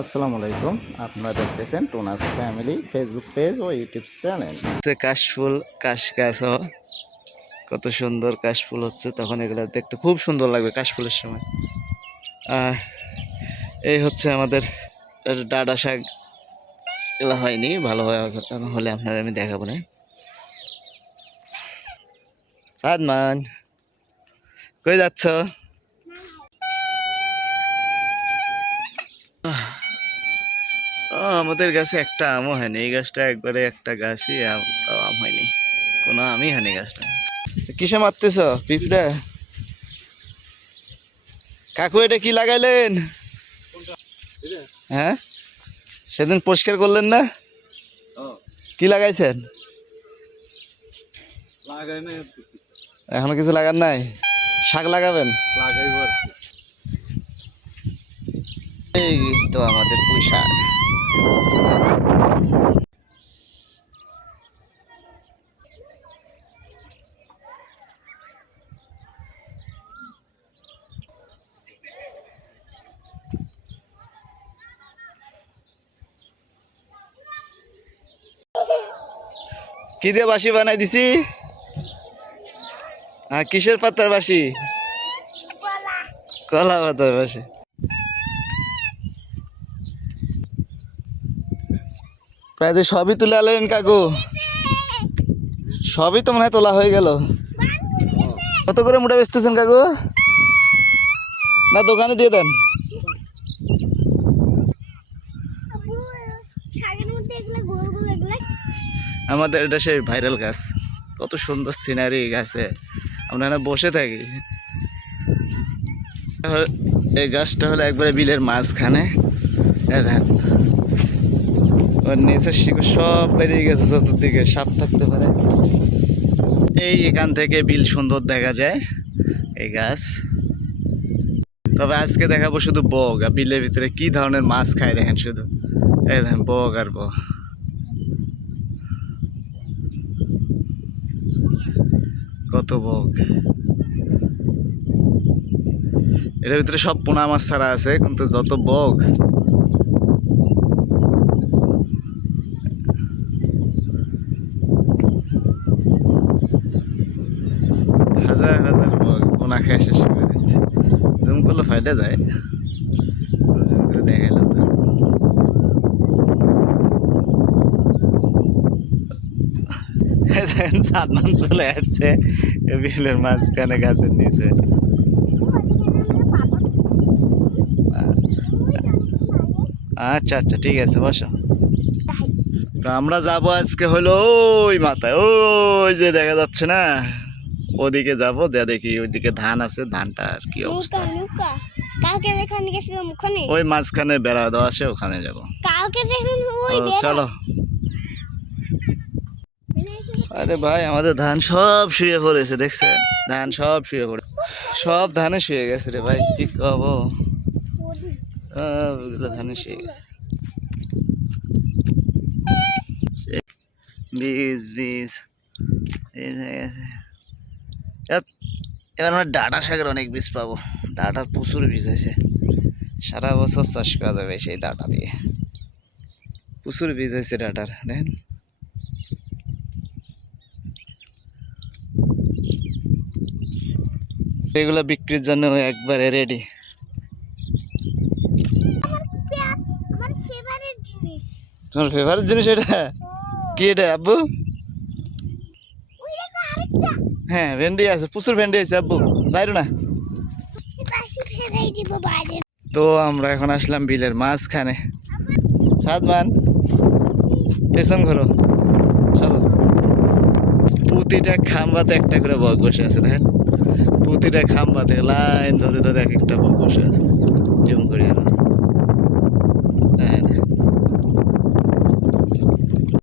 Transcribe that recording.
আসসালামু আলাইকুম। আপনারা দেখতেছেন টোনাস ফ্যামিলি ফেসবুক পেজ ও ইউটিউব চ্যানেল। কাশফুল, কাশ গাছ কত সুন্দর কাশফুল হচ্ছে তখন এগুলো দেখতে খুব সুন্দর লাগবে কাশফুলের সময়। এই হচ্ছে আমাদের ডাডা শাক। এগুলো হয়নি, ভালো হলে আপনারা আমি দেখাবো না। সাদমান, কই যাচ্ছ? আমাদের গাছে একটা আমও হয়নি। এই গাছটা একবারে একটা গাছই আম তাও আম হয়নি। কোনো আমই হয়নি গাছটা। কিসে মারতেছ পিঁপড়া? কাকু এটা কি লাগাইলেন? হ্যাঁ? সেদিন পরিষ্কার করলেন না? কি লাগাইছেন? এখনও কিছু লাগান নাই? শাক লাগাবেন? লাগাইব এই তো আমাদের কি দিয়ে বাসি বানাই দিছি? হ্যাঁ কিসের পাতার বাসি? কলা। পাতার বাসি। প্রায় সবই তুলে আলেন কাকু? সবই তো মনে হয় তোলা হয়ে গেল। কত করে মোটা বেচতেছেন কাকু? না, দোকানে দিয়ে দেন। আমাদের এটা সেই ভাইরাল গাছ। কত সুন্দর সিনারি গাছে। আমরা এখানে বসে থাকি। এই গাছটা হলো একবারে বিলের মাঝখানে। দেন ওর নিচের শিকড় সব বেরিয়ে গেছে চতুর্দিকে, সাপ থাকতে পারে। এই এখান থেকে বিল সুন্দর দেখা যায়, এই গাছ। তবে আজকে দেখাবো শুধু বগ আর বিলের ভিতরে কি ধরনের মাছ খায় দেখেন শুধু। এই দেখেন বগ আর বগ কত বগ এটার ভিতরে সব পোনা মাছ ছাড়া আছে, কিন্তু যত বগ বগ শেষ করে দিচ্ছে। জুম করলে ফাইটে যায়। জুম করে দেখাইলাম তো। দেখেন সাদমান চলে আসছে। বিলের মাঝখানে গাছের নিচে। আচ্ছা আচ্ছা ঠিক আছে, বসো। তো আমরা যাব আজকে হলো ওই মাথায়। ওই যে দেখা যাচ্ছে না? ওদিকে যাব দে দেখি ওইদিকে ধান আছে ধানটা আর কি অবস্থা। কালকে যেখানে গেছিলাম ওখানে? ওই মাঝখানে বেড়া দেওয়া আছে ওখানে যাব। কালকে দেখুন ওই চলো। আরে ভাই আমাদের ধান সব শুয়ে পড়েছে দেখছেন? ধান সব শুয়ে পড়ে সব ধানে শুয়ে গেছে রে ভাই কি কব? সবগুলো ধানে শুয়ে গেছে। বীজ বীজ এই হয়ে গেছে। এবার- আমরা ডাটা শাকের অনেক বীজ পাবো। ডাটার প্রচুর বীজ হয়েছে সারা বছর চাষ করা যাবে সেই ডাটা দিয়ে। প্রচুর বীজ হয়েছে ডাটার দেখেন। এগুলো বিক্রির জন্য একবারে রেডি তোমার ফেভারিট জিনিস এটা? কি এটা আব্বু? হ্যাঁ ভেন্ডি আছে, প্রচুর ভেন্ডি আছে, আব্বু। বাইরে না? তো আমরা এখন আসলাম বিলের মাঝখানে। সাদমান, পেছন ঘোরো। চলো। প্রতিটা খাম্বাতে একটা করে বক বসে আছে, দেখেন। প্রতিটা খাম্বাতে লাইন ধরে ধরে এক একটা বক বসে আছে। জুম করি আরও হ্যাঁ।